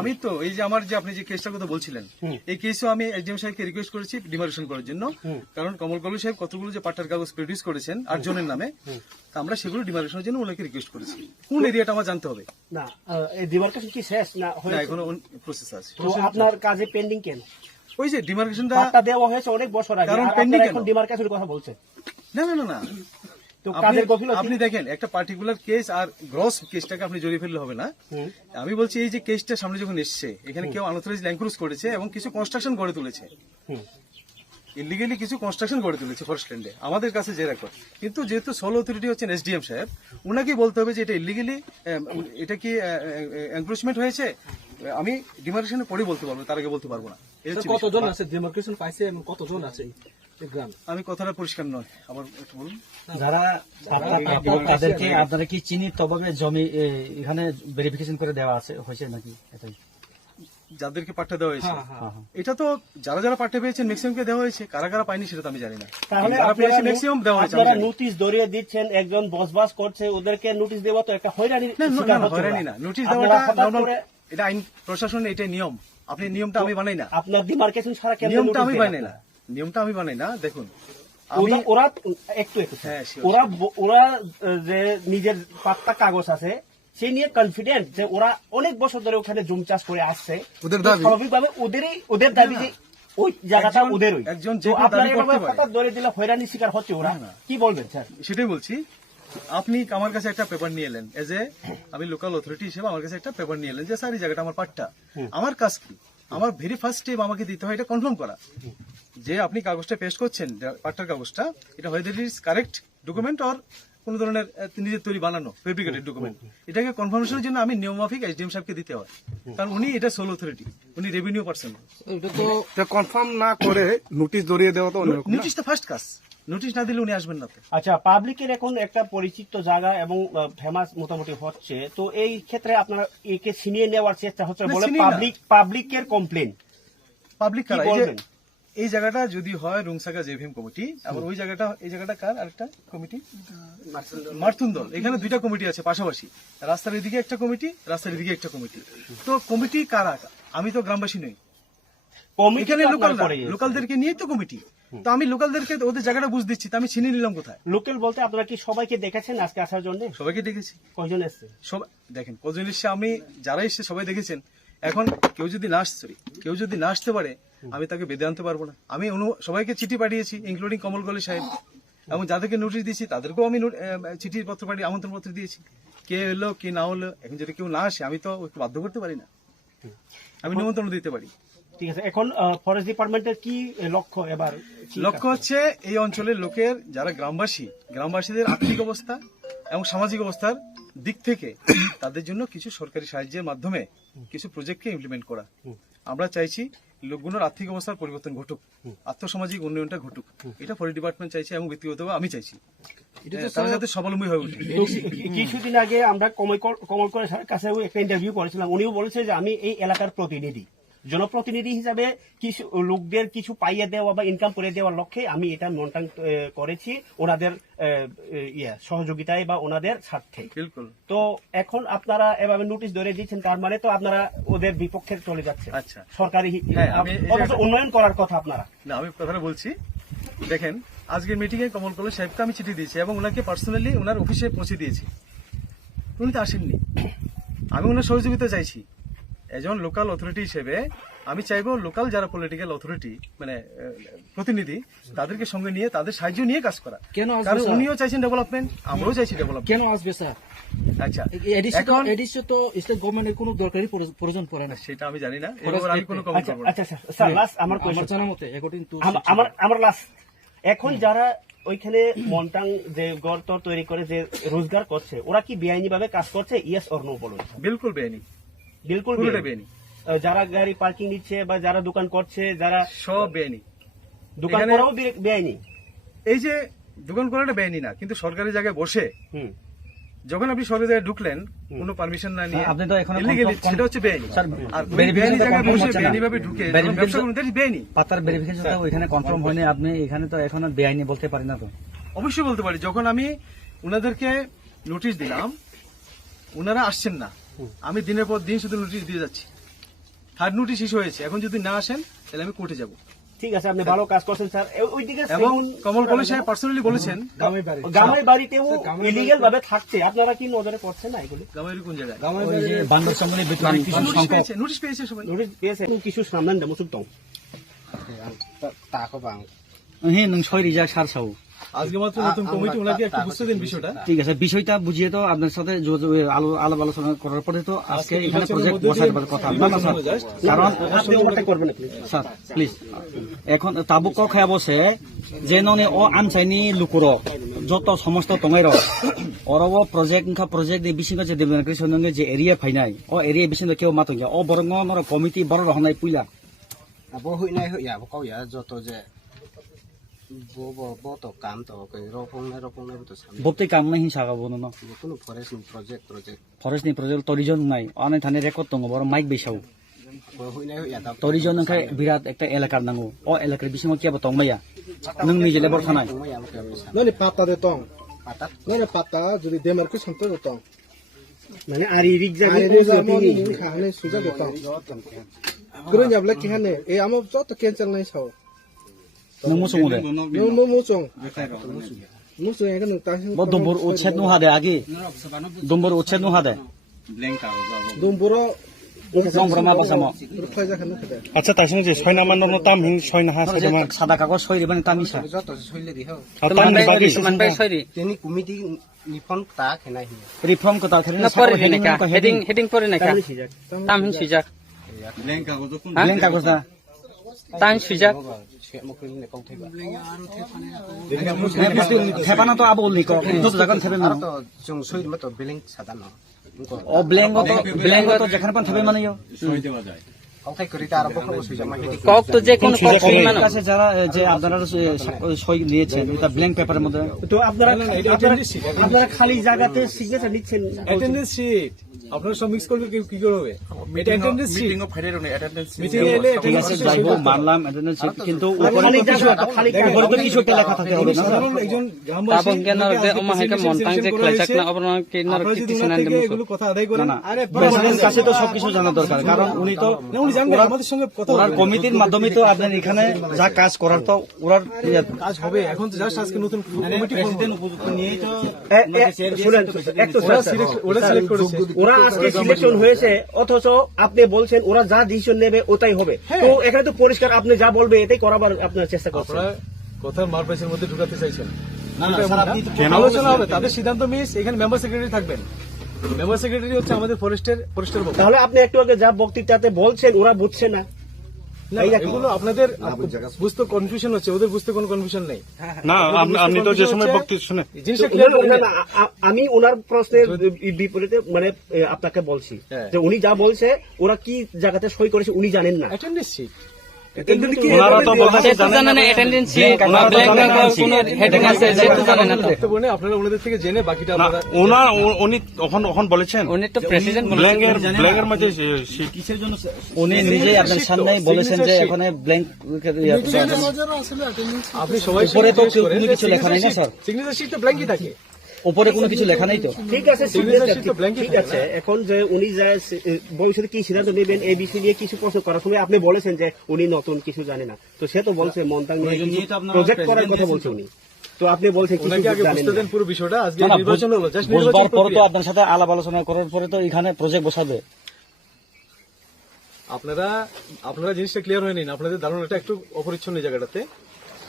আমি তো এই যে আমার যে আপনি যে কেসটার কথা বলছিলেন, এই কেসও আমি এসডিএম সাহেবকে রিকোয়েস্ট করেছি ডিমার্কেশন করার জন্য, কারণ কমল কলু সাহেব কতগুলো যে পাট্টার কাগজ প্রডিউস করেছেন 8 জনের নামে, তা আমরা সেগুলো ডিমার্কেশনের জন্য ওনাকে রিকোয়েস্ট করেছি। কোন এরিয়াটা আমার জানতে হবে না, এই ডিমার্কেশন কি শেষ না না, এখনো প্রসেস আছে। তো আপনার কাজে পেন্ডিং কেন? ওই যে ডিমার্কেশনটা পাট্টা দেওয়া হয়েছে অনেক বছর আগে, কারণ আর pending আপনারা কেন? এখন ডিমার্কেশনের কথা বলছেন। না না না না, তো কাজের গফিলতি আপনি দেখেন একটা পার্টিকুলার কেস আর গ্রস কেসটাকে আপনি জড়িয়ে ফেললে হবে না। আমি বলছি এই যে কেসটা সামনে যখন এসছে, এখানে কেউ আনঅথরাইজ ল্যান্ড ক্রুজ করেছে এবং কিছু কনস্ট্রাকশন গড়ে তুলেছে, ইলিগালি কিছু কনস্ট্রাকশন গড়ে তুলেছে ফরেস্ট ল্যান্ডে, আমাদের কাছে যে রেকর্ড। কিন্তু যেহেতু সোল অথরিটি হচ্ছেন এসডিএম সাহেব, উনাকেই বলতে হবে যে এটা ইলিগালি, এটা কি এনক্রোচমেন্ট হয়েছে। আমি ডিমার্কেশনে পরে বলতে পারবো, তার আগে বলতে পারবো না। এই হচ্ছে বিষয়। কতজন আছে ডিমার্কেশন পাইছে এবং কতজন আছে এই গ্রামে? আমি কথাটা পরিষ্কার নয়, আবার একটু বলুন। যারা তাদেরকে আপনারা কি চিনি তবে জমি এখানে ভেরিফিকেশন করে দেওয়া আছে হয়েছে নাকি? এটাই যাদেরকে পাঠা দেওয়া হয়েছে, এটা তো যারা যারা পাঠা পেয়েছেন ম্যাক্সিমামকে দেওয়া হয়েছে, কারা কারা পায়নি সেটা তো আমি জানি না। তাহলে যারা পেয়েছে ম্যাক্সিমাম দেওয়া হয়েছে। আপনারা নোটিশ ধরিয়ে দিচ্ছেন, একজন বসবাস করছে, ওদেরকে নোটিশ দেওয়া তো একটা হয়রানি। না না না, হয়রানি না, নোটিশ দেওয়াটা নরমাল, এটা আইন প্রশাসনের এটাই নিয়ম। আপনি নিয়মটা আমি বানাই না, আপনার ডিমার্কেশন ছাড়া কেন নিয়মটা আমি বানাই না, নিয়মটা আমি বানাই না। দেখুন ওরা একটু হ্যাঁ, sure. ওরা যে নিজের পাট্টা কাগজ আছে সে নিয়ে কনফিডেন্ট যে ওরা অনেক বছর ধরে ওখানে জুম চাষ করে আসছে, ওদের দাবি। স্বাভাবিকভাবে ওদের দাবি যে ওই জায়গাটা একজন- ওদেরই। একজন তো যে কেউ আপনারা দাবি করতে এভাবে পারে। হঠাৎ ধরে দিলে হয়রানি শিকার হচ্ছে ওরা। কি বলবেন স্যার? সেটাই বলছি। আপনি আমার কাছে একটা পেপার নিয়ে এলেন, এজ এ আমি লোকাল অথরিটি হিসেবে আমার কাছে একটা পেপার নিয়ে এলেন যে স্যার এই জায়গাটা আমার পাট্টা। আমার কাজ কি? আমার ভেরি ফার্স্ট স্টেপ আমাকে দিতে হয় এটা কনফার্ম করা যে আপনি কাগজটা পেশ করছেন, পাট্টার কাগজটা, এটা হয়তো ইজ কারেক্ট ডকুমেন্ট অর কোন ধরনের নিজের তৈরি বানানো ফেব্রিকেটেড ডকুমেন্ট। এটাকে কনফার্মেশনের জন্য আমি নিয়মমাফিক এসডিএম সাহেবকে দিতে হয়, কারণ উনি এটা সোল অথরিটি, উনি রেভিনিউ পার্সন। কনফার্ম না করে নোটিশ ধরিয়ে দেওয়া তো অন্যরকম না? নোটিশ তো ফার্স্ট কাজ, নোটিশ না দিলে উনি আসবেন না তো। আচ্ছা, পাবলিকের এখন একটা পরিচিত জায়গা এবং ফেমাস মোটামুটি হচ্ছে, তো এই ক্ষেত্রে আপনারা একে ছিনিয়ে নেওয়ার চেষ্টা হচ্ছে না, বলে ছিনিয়ে না। পাবলিকের কমপ্লেন। পাবলিক কি কারা? বলবেন? এই জায়গাটা যদি হয় রুংসাগা জেভিএম কমিটি, আবার ওই জায়গাটা, এই জায়গাটা কার আরেকটা কমিটি? মার্তুন্দল। এখানে দুইটা কমিটি আছে পাশাপাশি, রাস্তার এদিকে একটা কমিটি, রাস্তার এদিকে একটা কমিটি। তো কমিটি কারা? আমি তো গ্রামবাসী নই, এখানে লোকালদেরকে নিয়ে তো কমিটি। তো আমি লোকালদেরকে ওদের জায়গাটা বুঝ দিচ্ছি, তো আমি ছিনিয়ে নিলাম কোথায়? লোকাল বলতে আপনারা কি সবাইকে দেখেছেন আজকে আসার জন্য? সবাইকে দেখেছি। কয়জন এসছে? সবাই দেখেন কজন এসছে, আমি যারা এসছে সবাই দেখেছেন। এখন কেউ যদি না আসতে পারে, আমি তাকে বেঁধে আনতে পারবো না। আমি সবাইকে চিঠি পাঠিয়েছি, ইনক্লুডিং কমল কলি সাহেব, এবং যাদেরকে নোটিশ দিয়েছি তাদেরকেও আমি চিঠি পত্র পাঠিয়ে আমন্ত্রণ পত্র দিয়েছি। কে এলো কে না হলো, এখন যদি কেউ না আসে আমি তো ওকে বাধ্য করতে পারি না, আমি নিমন্ত্রণ দিতে পারি। ঠিক আছে, এখন ফরেস্ট ডিপার্টমেন্টের কি লক্ষ্য এবার? লক্ষ্য হচ্ছে এই অঞ্চলের লোকের যারা গ্রামবাসীদের আর্থিক অবস্থা এবং সামাজিক অবস্থার দিক থেকে তাদের জন্য কিছু সরকারি সাহায্যের মাধ্যমে কিছু প্রজেক্টকে ইমপ্লিমেন্ট করা। আমরা চাইছি লোকগুলোর আর্থিক অবস্থার পরিবর্তন ঘটুক, আর্থসামাজিক উন্নয়নটা ঘটুক, এটা ফরেস্ট ডিপার্টমেন্ট চাইছে এবং ব্যক্তিগতভাবে আমি চাইছি তারা যাতে স্বাবলম্বী হয়ে ওঠে। কিছুদিন আগে আমরা কমল করে স্যারের কাছে একটা ইন্টারভিউ করেছিলাম, উনিও বলেছে যে আমি এই এলাকার প্রতিনিধি, জনপ্রতিনিধি হিসাবে কিছু লোকদের কিছু পাইয়ে দেওয়া বা ইনকাম করে দেওয়ার লক্ষ্যে আমি এটা মনটাং করেছি ওনাদের সহযোগিতায় বা ওনাদের স্বার্থে। বিলকুল। তো এখন আপনারা এভাবে নোটিশ ধরে দিচ্ছেন, তার মানে তো আপনারা ওদের বিপক্ষে চলে যাচ্ছে। আচ্ছা, সরকারি অথচ উন্নয়ন করার কথা আপনারা না। আমি কথাটা বলছি, দেখেন আজকের মিটিং এ কমল কলেজ সাহেবকে আমি চিঠি দিয়েছি এবং ওনাকে পার্সোনালি ওনার অফিসে পৌঁছে দিয়েছি, উনি তো আসেননি। আমি ওনার সহযোগিতা চাইছি একজন লোকাল অথরিটি হিসেবে। আমি চাইবো লোকাল যারা পলিটিক্যাল অথরিটি মানে প্রতিনিধি, তাদেরকে সঙ্গে নিয়ে তাদের সাহায্য নিয়ে কাজ করা। কেন আসবে কারণ স্যার? উনিও চাইছেন ডেভেলপমেন্ট, আমরাও চাইছি ডেভেলপমেন্ট। কেন আসবে স্যার? আচ্ছা, এডিসি তো স্টেট গভর্নমেন্টের কোনো দরকারি প্রয়োজন পড়ে না, সেটা আমি জানি না, এবার আমি কোনো কমেন্ট করব না। আচ্ছা স্যার, লাস্ট আমার আমার জানা মতে অ্যাকর্ডিং টু আমার লাস্ট, এখন যারা ওইখানে মন্টাং যে গর্ত তৈরি করে যে রোজগার করছে, ওরা কি বেআইনি ভাবে কাজ করছে? ইয়েস অর নো বলুন। বিলকুল বেআইনি, বিলকুল বেআইনি। যারা গাড়ি পার্কিং নিচ্ছে বা যারা দোকান করছে, যারা সব বেআইনি। দোকান করাও বেআইনি। এই যে দোকান করাটা বেআইনি না, কিন্তু সরকারি জায়গায় বসে যখন আপনি সরকারি জায়গায় ঢুকলেন কোনো পারমিশন না নিয়ে, আপনি তো এখন সেটা হচ্ছে বেআইনি। আর বেআইনি জায়গায় বসে বেআইনি ভাবে ঢুকে ব্যবসা করুন, দ্যাট ইজ বেআইনি। পাতার ভেরিফিকেশন তো ওইখানে কনফার্ম হয়নি, আপনি এখানে তো এখন বেআইনি বলতে পারি না তো? অবশ্যই বলতে পারি। যখন আমি ওনাদেরকে নোটিশ দিলাম, ওনারা আসছেন না, আমি দিনের পর দিন শুধু নোটিশ দিয়ে যাচ্ছি। থার্ড নোটিশ ইস্যু হয়েছে, এখন যদি না আসেন তাহলে আমি কোর্টে যাব। ঠিক আছে, আপনি ভালো কাজ করছেন স্যার। ওইদিকে এবং কমল কলি সাহেব পার্সোনালি বলেছেন গ্রামের বাড়িতেও ইলিগাল ভাবে থাকছে, আপনারা কি নজরে পড়ছেন না এগুলি? গামাইরি কোন জায়গায় ওই যে বান্দর সঙ্গে বিদ্যমান কিছু নোটিশ সংখ্যক পেয়েছে, নোটিশ পেয়েছে সবাই। নোটিশ পেয়েছে কিছু সামলান দেবো সুতং হ্যাঁ নং ছয় রিজা সার সাউ আজকে মাত্র নতুন কমিটি, ওনাকে একটু বুঝতে দিন বিষয়টা। ঠিক আছে, বিষয়টা বুঝিয়ে তো আপনার সাথে আলাপ আলোচনা করার পরে তো আজকে এখানে প্রজেক্ট বসার কথা না না স্যার, কারণ আপনি ওটা করবেন না প্লিজ। স্যার প্লিজ এখন তাবুক খায়া বসে যে ননে ও আনসাইনি লুকুর যত সমস্ত টঙাইর অরব প্রজেক্ট ইনকা প্রজেক্ট বিশিং যে দেবনাগরী সঙ্গে যে এরিয়া ফাইনাই ও এরিয়া বিশিং কেউ মাতং ও বরং কমিটি বড় রহনাই পুইলা abo hui nai hui ya bo kau ya joto je bo to kam to ke ropong nai bo to sam বপ্তে কাম নাই হিংসা গাবো না kono forest ni project forest নি প্রজেক্ট তরিজন নাই অনেক থানে রেকর্ড দङ বড় মাইক বেসাও bo hui nai hui ya ta তরিজন খাই বিরাট একটা এলাকার নাঙ্গো ও এলাকার বিশিং কিবা তংমাইয়া নং নিজে লেবার থানায় mo ya mo ke sam নয় পাতা দে তং patat নয় পাতা যদি দেমারকে সন্তর দে তং মানে আর ইরিক যাবে আরে জামনি মুন খানে সুজা দে তং করে যাবলে কি হানে এই আমো যত ক্যান্সেল নাই ছাও নং মুসুং দে নো মুচং মুচং এখন তাই ব দম্বর উচ্ছেদ নো হাদে আগে দম্বর উচ্ছেদ নো হাদে দুমবুর দম্বর মা বাসামো ফাই জাখানে খেদে আচ্ছা তার সঙ্গে যে 6 নাম্বার নম্বর তাম হিং 6 না হাস সাদা কাগজ সইরে মানে তামিসা joto soile di ho আর তাম বাকি teni committee ni phone ta khenai hi reform কথা থাকে না পরে হেডিং হেডিং পরে নাকা তাম হিন সুজাক ব্ল্যাঙ্ক কাগজ দা তাম সুজাক se mo ke ne kau thai ba থেপানা তো আবল নি কো তো জাগান থেবে না ar to jong soi ma to billing sada no ও ব্ল্যাঙ্ক তো যেখানে পান থেবে মানে kau thai kori ta ar bo ko soi jama hedi কক তো যে কোন কক মানো কাছে যারা যে আপনারা সই নিয়েছেন এটা ব্ল্যাঙ্ক পেপারের মধ্যে তো আপনারা খালি জায়গাতে সিগনেচার নিচ্ছেন। অ্যাটেন্ডেন্স শিট আপনারা সব মিক্স করবে কি করবে? এটা অ্যাটেন্ডেন্স শিট মিটিং এলে ঠিক আছে যাইবো মানলাম attendance sheet, কিন্তু উপরে তো কিছু উপরে তো কিছু একটা লেখা থাকতে হবে না স্যার? একজন গ্রামবাসী তাবং কেন রে ওমা হেকে মন্তাং যে ক্লাইচাক না অবন কে নর আপনারা যদি কিছু ওনার না থেকে দেমু এগুলো কথা আদায় করেন, না প্রেসিডেন্ট কাছে তো সবকিছু জানা দরকার, কারণ উনি তো না, উনি জানবেন আমাদের সঙ্গে কথা ওনার বলবেন। কমিটির মাধ্যমে তো আপনার এখানে যা কাজ করার তো ওনার কাজ হবে। এখন তো জাস্ট আজকে নতুন কমিটি প্রেসিডেন্ট উপযুক্ত নিয়েই তো শুনেন একটু ওরা সিলেক্ট করেছে। ওরা আজকে সিলেকশন হয়েছে, অথচ আপনি বলছেন ওরা যা ডিসিশন নেবে ওটাই হবে। তো এখানে তো পরিষ্কার আপনি যা বলবে এটাই করাবার আপনার চেষ্টা করছেন। আপনারা কথার মারপ্যাচের মধ্যে ঢুকাতে চাইছেন। না না স্যার আপনি তো আলোচনা হবে, তাদের সিদ্ধান্ত মিস। এখানে মেম্বার সেক্রেটারি থাকবেন। মেম্বার সেক্রেটারি হচ্ছে আমাদের ফরেস্টের বক্তা। তাহলে আপনি একটু আগে যা বক্তৃতাতে বলছেন ওরা বুঝছে না, না, এগুলো আপনাদের বুঝতে কনফিউশন হচ্ছে, ওদের বুঝতে কোনো কনফিউশন নেই। না আপনি তো যে সময় বক্তৃতা শুনে জিনিসটা ক্লিয়ার করে না, না, আমি ওনার প্রশ্নের বিপরীতে মানে আপনাকে বলছি যে উনি যা বলছে ওরা কি জায়গাতে সই করেছে উনি জানেন না। অ্যাটেন্ডেন্স শিট ওনারা তো বলতেছে সে তো জানে না অ্যাটেন্ডেন্স শিট না ব্ল্যাঙ্ক কোন হেডিং আছে সে তো জানে না। বক্তব্য নেই, আপনারা ওনাদের থেকে জেনে বাকিটা না আপনারা উনি তখন বলেছেন উনি তো প্রেসিডেন্ট ব্ল্যাঙ্কের মধ্যে কিসের জন্য উনি নিজেই আপনার সামনে বলেছেন যে এখানে ব্ল্যাঙ্ক আপনি সবাই উপরে তো কোনো কিছু লেখা নাই না স্যার? সিগনেচার শিট তো ব্ল্যাঙ্কই থাকে। উপরে কোনো কিছু লেখা নাই তো? ঠিক আছে, Signature sheet তো blank ই ঠিক আছে। এখন যে উনি যে ভবিষ্যতে কি সিদ্ধান্ত নেবেন এই বিষয় নিয়ে কিছু প্রশ্ন করার সময় আপনি বলেছেন যে উনি নতুন কিছু জানে না, তো সে তো বলছে মন্তাং নিয়ে নিয়ে তো আপনারা প্রজেক্ট করার কথা president বলছে উনি, তো আপনি বলছেন কিছু ওনাকে আগে জানেন বুঝতে না। দেন পুরো বিষয়টা। আজকে না, না, নির্বাচন হলো, জাস্ট বুঝবার নির্বাচন পরে তো প্রক্রিয়া। আপনার সাথে আলাপ আলোচনা করার পরে তো এখানে প্রজেক্ট বসাবে। আপনারা জিনিসটা ক্লিয়ার হয়ে নিন। আপনাদের ধারণাটা একটু অপরিচ্ছন্ন এই জায়গাটাতে।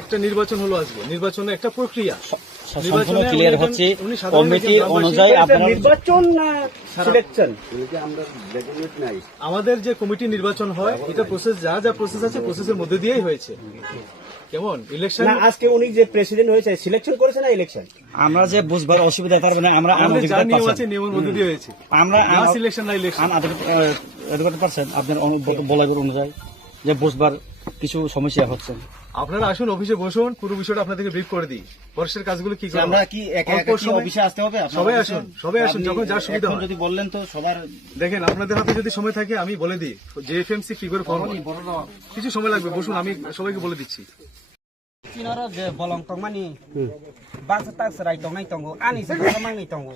একটা নির্বাচন হলো আজকে, নির্বাচনে একটা প্রক্রিয়া। সম্পূর্ণ ক্লিয়ার হচ্ছে উনি সাধারণ কমিটি একজন গ্রামবাসী। অনুযায়ী এটা আপনারা নির্বাচন না সিলেকশন? আমাদের যে কমিটি নির্বাচন হয় এটা প্রসেস, যা প্রসেস আছে প্রসেসের মধ্যে দিয়েই হয়েছে। কেমন ইলেকশন না, আজকে উনি যে প্রেসিডেন্ট হয়েছে সিলেকশন করেছে না ইলেকশন? আমরা যে বুঝবার অসুবিধা তার মানে আমরা আমাদের যা নিয়ম আছে 100% নিয়মের মধ্যে দিয়ে হয়েছে। আমরা না সিলেকশন না ইলেকশন। আপনার বলার অনুযায়ী যে বুঝবার কিছু সমস্যা হচ্ছে। আপনারা আসুন, অফিসে বসুন, পুরো বিষয়টা আপনাদেরকে ব্রিফ করে দিই। ফরেস্টের কাজগুলো কি করে আমরা কি একা অল্প একা কি সময়- অফিসে আসতে হবে? সবাই আসুন, সবাই আসুন, যখন যার সুবিধা এখন হয়। যদি বললেন তো সবার দেখেন আপনাদের হাতে যদি সময় থাকে আমি বলে দিই, যে এফএমসি ফিগার ফর্ম কিছু সময় লাগবে, বসুন, আমি সবাইকে বলে দিচ্ছি। Chinaro je bolong tongmani. Basa tak serai tongai tongo. Ani se samang ni tongo.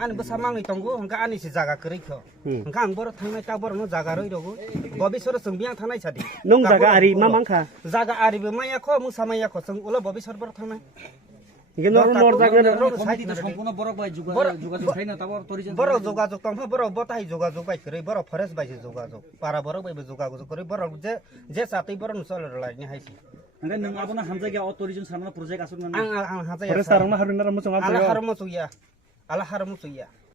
Ani besamang ni tongo. Hingga ani se jaga kerikho. Hingga ang bor thangnai ta bor no jaga roi dogo. Bobisor sungbiang thangnai sadi. nung jaga ari ma mangkha Jaga ari be maya kho mu samaya kho sung ulo bobisor bor thangnai. nor jaga সম্পূর্ণ বরক by যোগাযোগ থাই না তারপর তরিজন বড় যোগাযোগ তংফা বড় বতাই যোগাযোগ by করে বড় ফরেস্ট বাইছে যোগাযোগ পারা বড় বাইবে যোগাযোগ করে বড় যে সাতই বড় নসল লাইনি হাইছি ओंखाय नों आबोना हामजायगा अट'रिजन सारना प्रजेक्ट आसुन आं हाजाय sarang na harun na mo ala harmo suya ala harmo suya